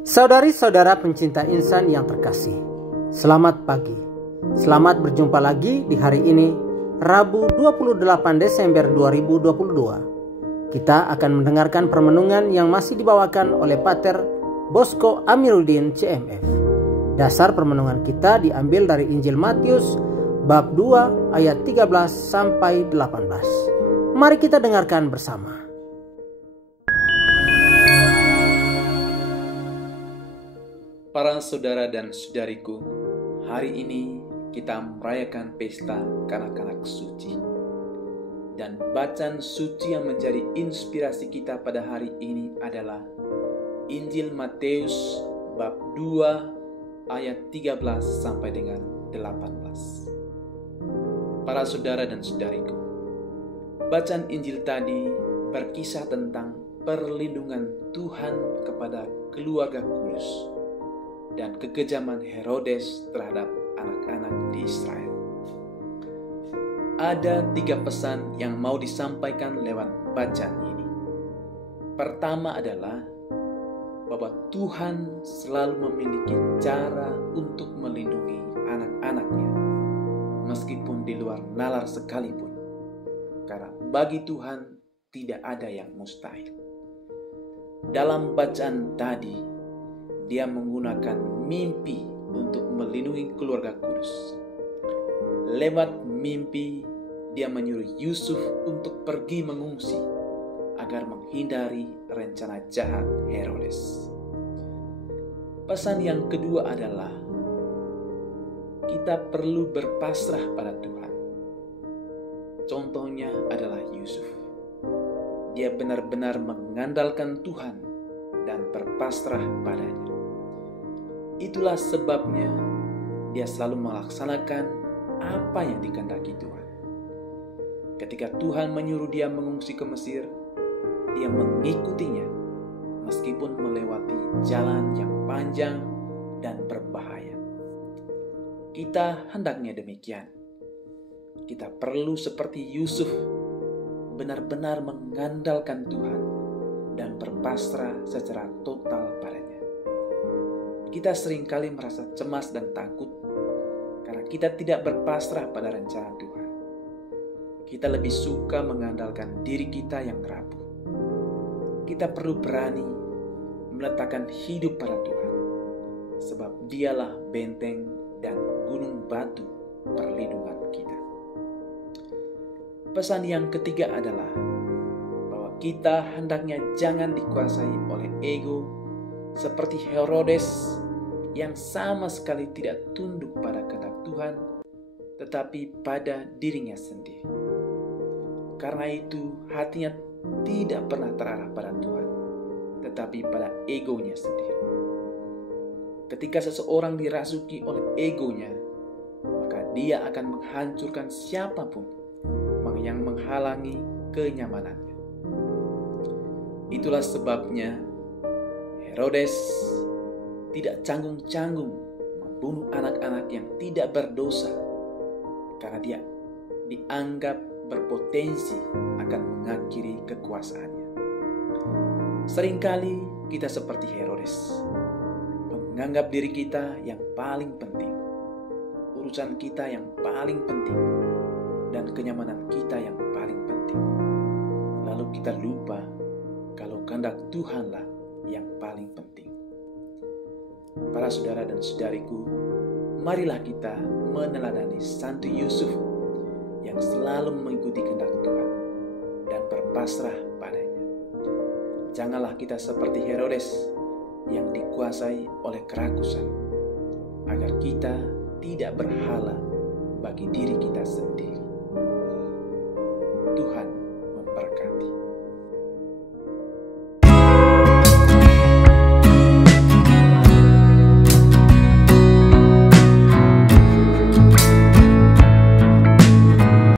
Saudari-saudara pencinta insan yang terkasih, selamat pagi. Selamat berjumpa lagi di hari ini, Rabu 28 Desember 2022. Kita akan mendengarkan permenungan yang masih dibawakan oleh Pater Bosco Amiruddin CMF. Dasar permenungan kita diambil dari Injil Matius bab 2 ayat 13 sampai 18. Mari kita dengarkan bersama. Para saudara dan saudariku, hari ini kita merayakan pesta kanak-kanak suci. Dan bacaan suci yang menjadi inspirasi kita pada hari ini adalah Injil Matius bab 2 ayat 13 sampai dengan 18. Para saudara dan saudariku, bacaan Injil tadi berkisah tentang perlindungan Tuhan kepada keluarga kudus dan kekejaman Herodes terhadap anak-anak di Israel. Ada 3 pesan yang mau disampaikan lewat bacaan ini. Pertama adalah bahwa Tuhan selalu memiliki cara untuk melindungi anak-anaknya, meskipun di luar nalar sekalipun, karena bagi Tuhan tidak ada yang mustahil. Dalam bacaan tadi, Dia menggunakan mimpi untuk melindungi keluarga kudus. Lewat mimpi, Dia menyuruh Yusuf untuk pergi mengungsi agar menghindari rencana jahat Herodes. Pesan yang kedua adalah kita perlu berpasrah pada Tuhan. Contohnya adalah Yusuf. Dia benar-benar mengandalkan Tuhan dan berpasrah padanya. Itulah sebabnya dia selalu melaksanakan apa yang dikehendaki Tuhan. Ketika Tuhan menyuruh dia mengungsi ke Mesir, dia mengikutinya meskipun melewati jalan yang panjang dan berbahaya. Kita hendaknya demikian. Kita perlu seperti Yusuf, benar-benar mengandalkan Tuhan dan berpasrah secara total padanya. Kita seringkali merasa cemas dan takut karena kita tidak berpasrah pada rencana Tuhan. Kita lebih suka mengandalkan diri kita yang rapuh. Kita perlu berani meletakkan hidup pada Tuhan, sebab Dialah benteng dan gunung batu perlindungan kita. Pesan yang ketiga adalah bahwa kita hendaknya jangan dikuasai oleh ego seperti Herodes yang sama sekali tidak tunduk pada kehendak Tuhan, tetapi pada dirinya sendiri. Karena itu hatinya tidak pernah terarah pada Tuhan, tetapi pada egonya sendiri. Ketika seseorang dirasuki oleh egonya, maka dia akan menghancurkan siapapun yang menghalangi kenyamanannya. Itulah sebabnya Herodes tidak canggung-canggung membunuh anak-anak yang tidak berdosa karena dia dianggap berpotensi akan mengakhiri kekuasaannya. Seringkali kita seperti Herodes, menganggap diri kita yang paling penting, urusan kita yang paling penting, dan kenyamanan kita yang paling penting. Lalu kita lupa kalau kehendak Tuhanlah yang paling penting. Para saudara dan saudariku, marilah kita meneladani Santo Yusuf yang selalu mengikuti kehendak Tuhan dan berpasrah padanya. Janganlah kita seperti Herodes yang dikuasai oleh kerakusan, agar kita tidak berhala bagi diri kita sendiri. Tuhan memberkati.